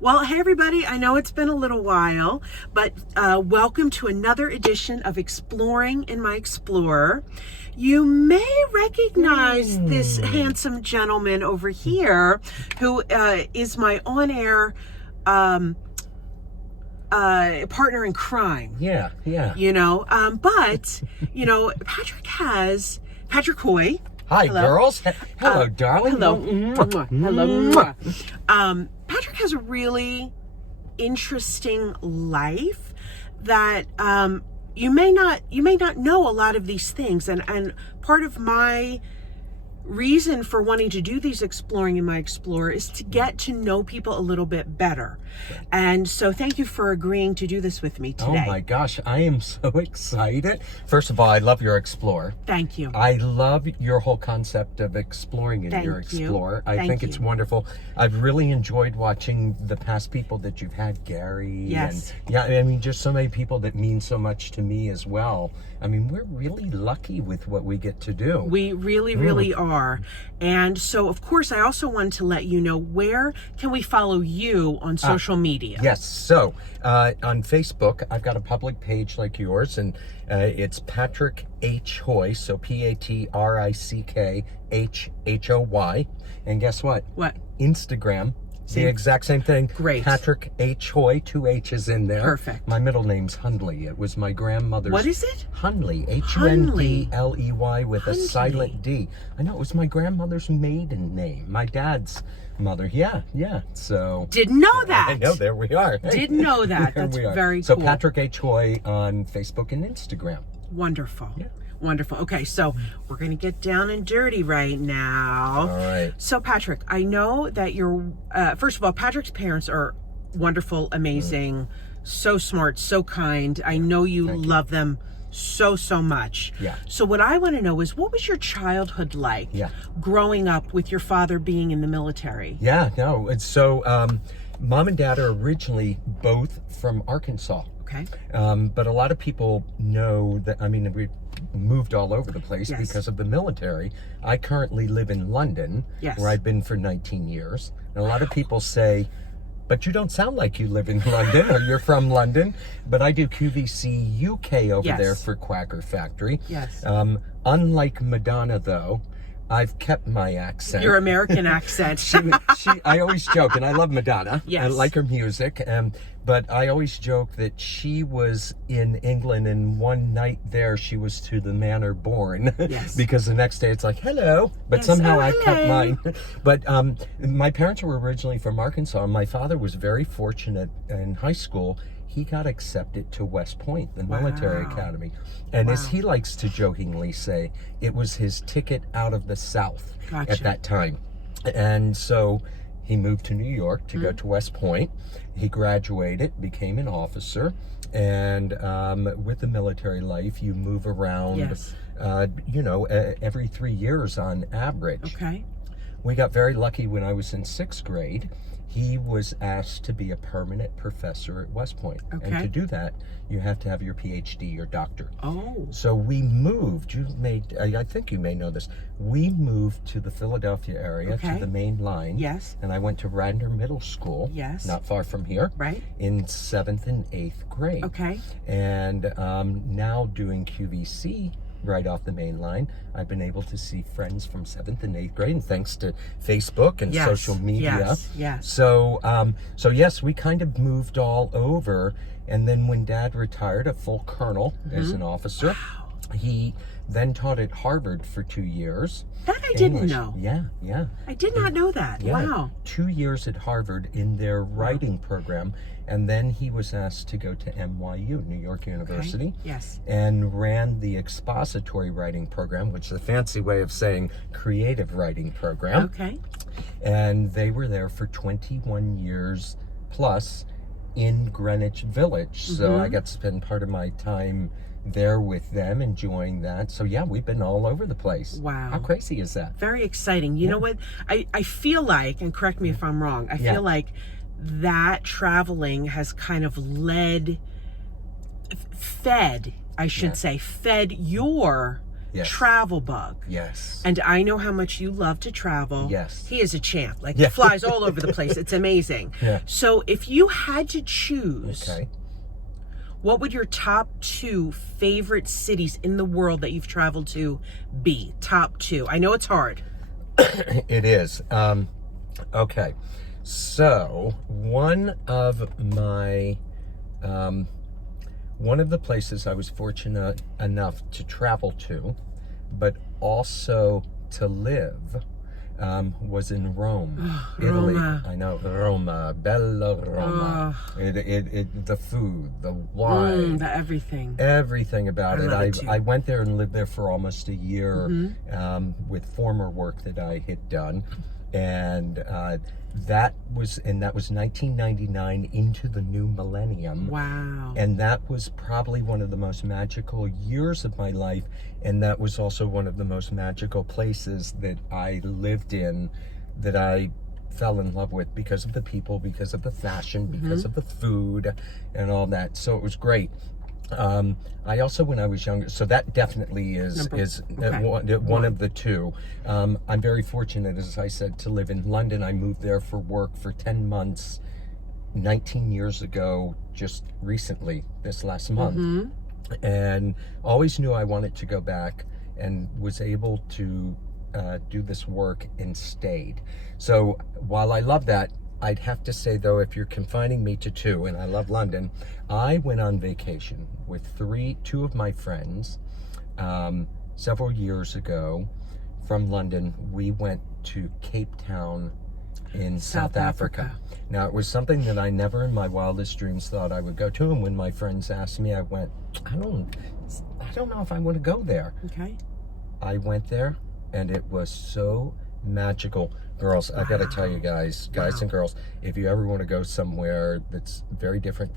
Well, hey everybody, I know it's been a little while, but welcome to another edition of Exploring in My Explorer. You may recognize this handsome gentleman over here who is my on-air partner in crime. Yeah. But, Patrick Hoy. Hi, Hello. girls. Hello, darling. Hello. Hello. Patrick has a really interesting life that you may not know a lot of these things, and part of my reason for wanting to do these Exploring in My Explorer is to get to know people a little bit better. And so thank you for agreeing to do this with me today. Oh my gosh, I am so excited. First of all, I love your Explorer. Thank you. I love your whole concept of exploring in your Explorer. I think it's wonderful. I've really enjoyed watching the past people that you've had, Gary. Yes. And just so many people that mean so much to me as well. I mean, we're really lucky with what we get to do. We really are. And so, of course, I also wanted to let you know, where can we follow you on social media? Yes. So on Facebook, I've got a public page like yours, and it's Patrick H. Hoy. So PATRICKHHOY. And guess what? What? Instagram. The exact same thing. Great. Patrick H. Hoy, 2 H's in there. Perfect. My middle name's Hundley. It was my grandmother's. What is it? Hundley. Hundley with a silent D. I know, it was my grandmother's maiden name. My dad's mother. Yeah. So. Didn't know that. I know, there we are. Hey. Didn't know that. That's very cool. So cool. Patrick H. Hoy on Facebook and Instagram. Wonderful. Yeah. Wonderful. Okay, so we're going to get down and dirty right now. All right. So, Patrick, I know that you're, first of all, Patrick's parents are wonderful, amazing, so smart, so kind. I know you love them so much. Yeah. So what I want to know is, what was your childhood like growing up with your father being in the military? Yeah, no. It's so, Mom and Dad are originally both from Arkansas. Okay. But a lot of people know that, we moved all over the place because of the military. I currently live in London, where I've been for 19 years. And a lot of people say, but you don't sound like you live in London or you're from London. But I do QVC UK over there for Quacker Factory. Yes. Unlike Madonna, though, I've kept my accent. Your American accent. I always joke, and I love Madonna. Yes. I like her music. But I always joke that she was in England, and one night there she was to the manor born. Yes. Because the next day it's like, hello. But somehow I kept mine. But my parents were originally from Arkansas, and my father was very fortunate in high school. He got accepted to West Point, the military academy. And as he likes to jokingly say, it was his ticket out of the South at that time. And so he moved to New York to go to West Point. He graduated, became an officer. And with the military life, you move around, every 3 years on average. Okay. We got very lucky when I was in 6th grade. He was asked to be a permanent professor at West Point. Okay. And to do that, you have to have your PhD, your doctor. Oh. So we moved. I think you may know this. We moved to the Philadelphia area, to the main line. Yes. And I went to Radnor Middle School. Yes. Not far from here. Right. In 7th and 8th grade. Okay. And now doing QVC right off the main line, I've been able to see friends from 7th and 8th grade, and thanks to Facebook and social media. Yes. So yes, we kind of moved all over. And then when Dad retired, a full colonel as an officer, he then taught at Harvard for 2 years. That I didn't know. Yeah. I did not know that. Yeah. Wow. 2 years at Harvard in their writing program. And then he was asked to go to NYU, New York University. Yes. And ran the expository writing program, which is a fancy way of saying creative writing program. Okay. And they were there for 21 years plus in Greenwich Village. So I got to spend part of my time there with them, enjoying that. So yeah, we've been all over the place. Wow. How crazy is that? Very exciting. You know what? I feel like, and correct me if I'm wrong, I feel like that traveling has kind of fed your Yes. travel bug. Yes. And I know how much you love to travel. Yes. He is a champ. Like, Yeah. he flies all over the place. It's amazing. Yeah. So if you had to choose, Okay. what would your top 2 favorite cities in the world that you've traveled to be? Top 2. I know it's hard. It is. Okay. So one of the places I was fortunate enough to travel to, but also to live, was in Rome, Italy. Roma. I know, Roma, bella Roma. The food, the wine, Everything. everything about I it. love it too. I went there and lived there for almost a year, with former work that I had done, and that was 1999 into the new millennium. Wow. And that was probably one of the most magical years of my life. And that was also one of the most magical places that I lived in, that I fell in love with because of the people, because of the fashion, because of the food and all that. So it was great. I also, when I was younger, so that definitely is one of the 2. I'm very fortunate, as I said, to live in London. I moved there for work for 10 months, 19 years ago, just recently, this last month. And always knew I wanted to go back, and was able to do this work and stayed. So while I love that, I'd have to say, though, if you're confining me to 2, and I love London, I went on vacation with 2 of my friends several years ago from London. We went to Cape Town in South Africa. Now, it was something that I never in my wildest dreams thought I would go to, and when my friends asked me, I went, I don't know if I want to go there. Okay. I went there, and it was so magical. Girls, I've got to tell you guys and girls, if you ever want to go somewhere that's very different,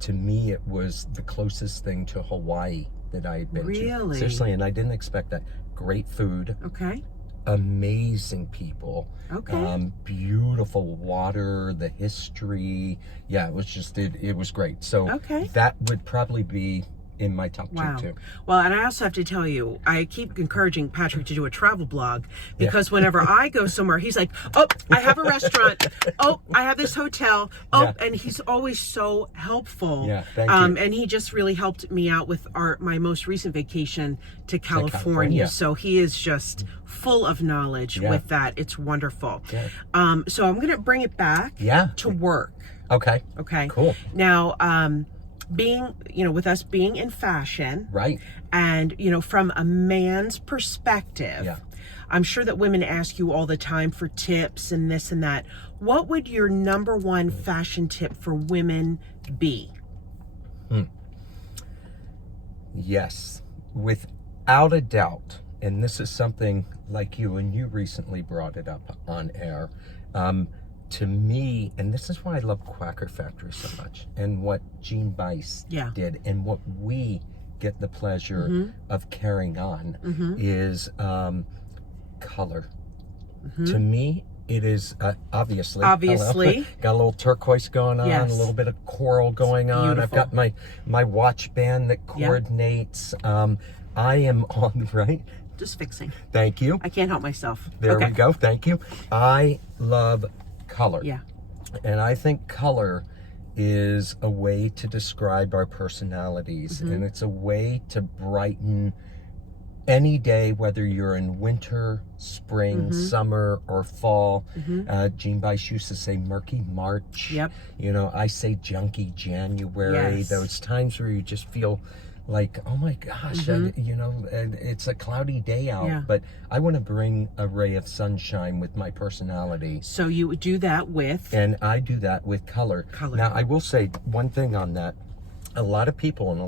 to me, it was the closest thing to Hawaii that I had been to. Really? Seriously, and I didn't expect that. Great food. Okay. Amazing people. Okay. Beautiful water, the history. Yeah, it was just, it was great. So Okay. that would probably be in my top 2 too. Well, and I also have to tell you, I keep encouraging Patrick to do a travel blog, because whenever I go somewhere, he's like, oh, I have a restaurant. Oh, I have this hotel. Oh, and he's always so helpful. Yeah, thank you. And he just really helped me out with my most recent vacation to California. California. So he is just full of knowledge with that. It's wonderful. Yeah. So I'm going to bring it back to work. Okay. Okay. Cool. Now, being, with us being in fashion, Right. and, from a man's perspective, I'm sure that women ask you all the time for tips and this and that. What would your number 1 fashion tip for women be? Yes, without a doubt. And this is something like you, and you recently brought it up on air. To me, and this is why I love Quacker Factory so much, and what Jean Bice did, and what we get the pleasure of carrying on, is color. To me, it is obviously hello, got a little turquoise going on, a little bit of coral going on. I've got my watch band that coordinates. I am on, right? Just fixing. Thank you. I can't help myself. There we go. Thank you. I love color. Yeah. And I think color is a way to describe our personalities, and it's a way to brighten any day, whether you're in winter, spring, summer, or fall. Jean Bice used to say murky March. Yep. I say junky January. Yes. Those times where you just feel like, oh my gosh, and it's a cloudy day out, but I want to bring a ray of sunshine with my personality. So you would do that with? And I do that with color. Now, I will say one thing on that. A lot of people and a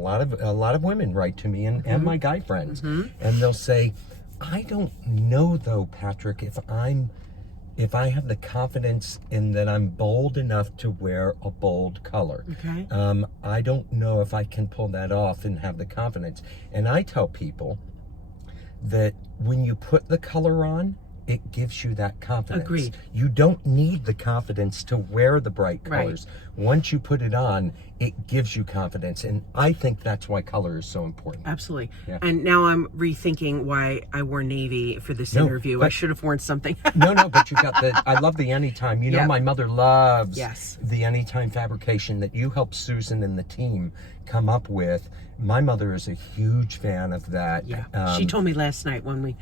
lot of women write to me, and my guy friends, and they'll say, I don't know though, Patrick, if I have the confidence in that I'm bold enough to wear a bold color. Okay. I don't know if I can pull that off and have the confidence. And I tell people that when you put the color on, it gives you that confidence. Agreed. You don't need the confidence to wear the bright Right. colors. Once you put it on, it gives you confidence. And I think that's why color is so important. Absolutely. Yeah. And now I'm rethinking why I wore navy for this No, interview. I but- should have worn something. No, but you got I love the Anytime. You know, Yep. my mother loves Yes. the Anytime fabrication that you helped Susan and the team come up with. My mother is a huge fan of that. Yeah. She told me last night when we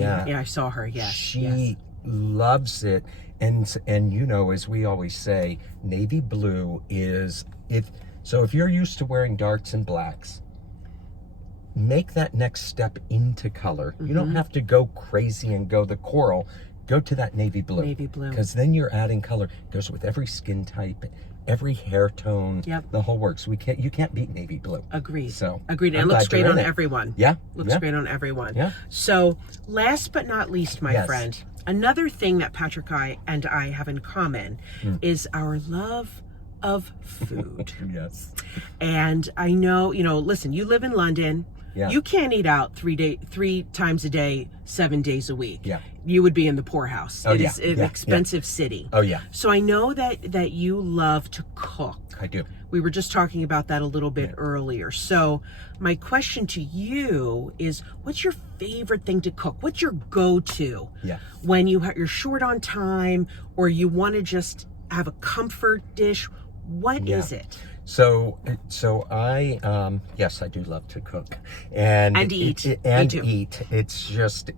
Yeah. I saw her. Yes. She yes. loves it. And you know, as we always say, navy blue is if you're used to wearing darks and blacks, make that next step into color. You don't have to go crazy and go the coral. Go to that navy blue. Navy blue. Because then you're adding color. It goes with every skin type, every hair tone, Yep. the whole works. You can't beat navy blue. Agreed. So Agreed. I'm And it looks glad you're great on in it. everyone. Yeah. Looks yeah. great on everyone. Yeah. So, last but not least, my Yes. friend, another thing that Patrick and I have in common Hmm. is our love of food. Yes. And I know, listen, you live in London. Yeah. You can't eat out 3 times a day, 7 days a week. Yeah. You would be in the poorhouse. Oh, It yeah, is an yeah, expensive city. Oh yeah, So I know that you love to cook. I do. We were just talking about that a little bit earlier. So my question to you is, what's your favorite thing to cook? What's your go-to Yeah. when you're short on time or you want to just have a comfort dish? What is it? So I yes, I do love to cook and eat. and Me too. eat.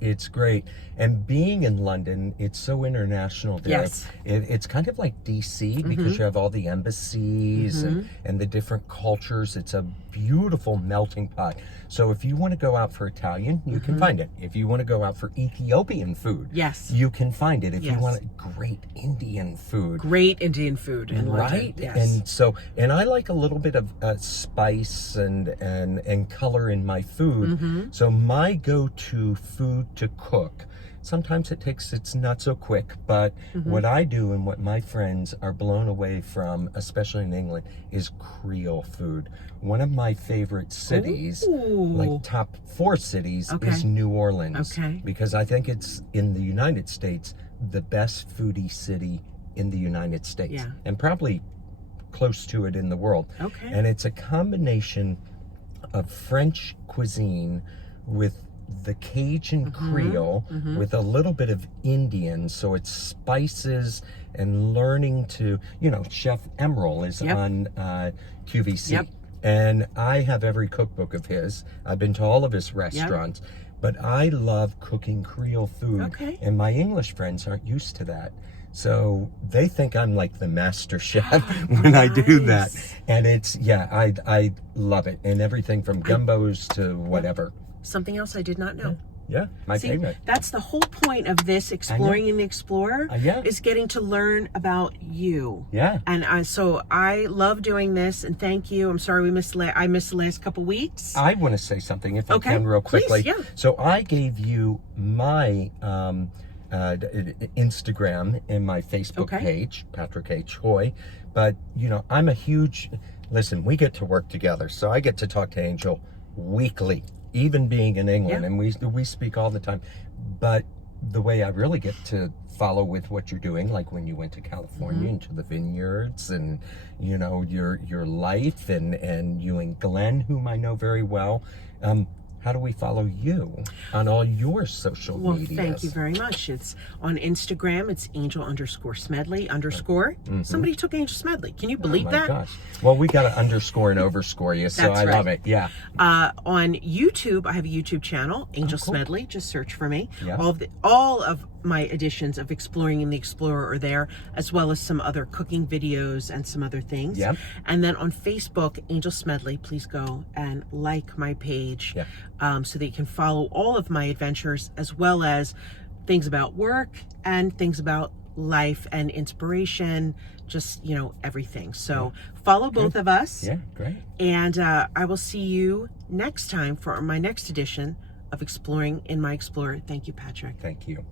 It's great. And being in London, it's so international there. Yes. It's kind of like DC because you have all the embassies and the different cultures. It's a beautiful melting pot. So if you want to go out for Italian, you can find it. If you want to go out for Ethiopian food, Yes. you can find it. If you Yes. want great Indian food, Great Indian food in London. right? Yes. And I like a little bit of spice and color in my food. So my go-to food to cook, sometimes it's not so quick, but what I do and what my friends are blown away from, especially in England, is Creole food. One of my favorite cities, Ooh. like top 4 cities, Okay. is New Orleans. Okay. Because I think it's in the United States the best foodie city in the United States, Yeah. and probably close to it in the world. Okay. And it's a combination of French cuisine with the Cajun Creole with a little bit of Indian. So it's spices and learning to, Chef Emerald is Yep. on QVC. Yep. And I have every cookbook of his. I've been to all of his restaurants. But I love cooking Creole food. Okay. And my English friends aren't used to that. So they think I'm like the master chef when I do that. Nice. And I love it. And everything from gumbos to whatever. Something else I did not know. Yeah, my See, favorite. that's the whole point of this Exploring in the Explorer Yeah. is getting to learn about you. Yeah. And so I love doing this, and thank you. I'm sorry I missed the last couple weeks. I want to say something if Okay, I can real please, quickly. yeah. So I gave you my Instagram and my Facebook Okay. page, Patrick H. Hoy. But, I'm a huge... Listen, we get to work together. So I get to talk to Angel weekly, even being in England. Yeah. And we speak all the time. But the way I really get to follow with what you're doing, like when you went to California into the vineyards and, your life and you and Glenn, whom I know very well. How do we follow you on all your social Well, media? thank you very much. It's on Instagram. It's Angel_Smedley_. Somebody took Angel Smedley. Can you believe Oh my that? gosh. Well, we got to underscore and overscore you, so That's I love right. it. Yeah. On YouTube, I have a YouTube channel, Angel cool. Smedley. Just search for me. Yeah. All of my editions of Exploring in the Explorer are there, as well as some other cooking videos and some other things. Yep. And then on Facebook, Angel Smedley. Please go and like my page, Yeah. so that you can follow all of my adventures, as well as things about work and things about life and inspiration, just everything. So follow both of us. Yeah, great. And I will see you next time for my next edition of Exploring in My Explorer. Thank you, Patrick. Thank you.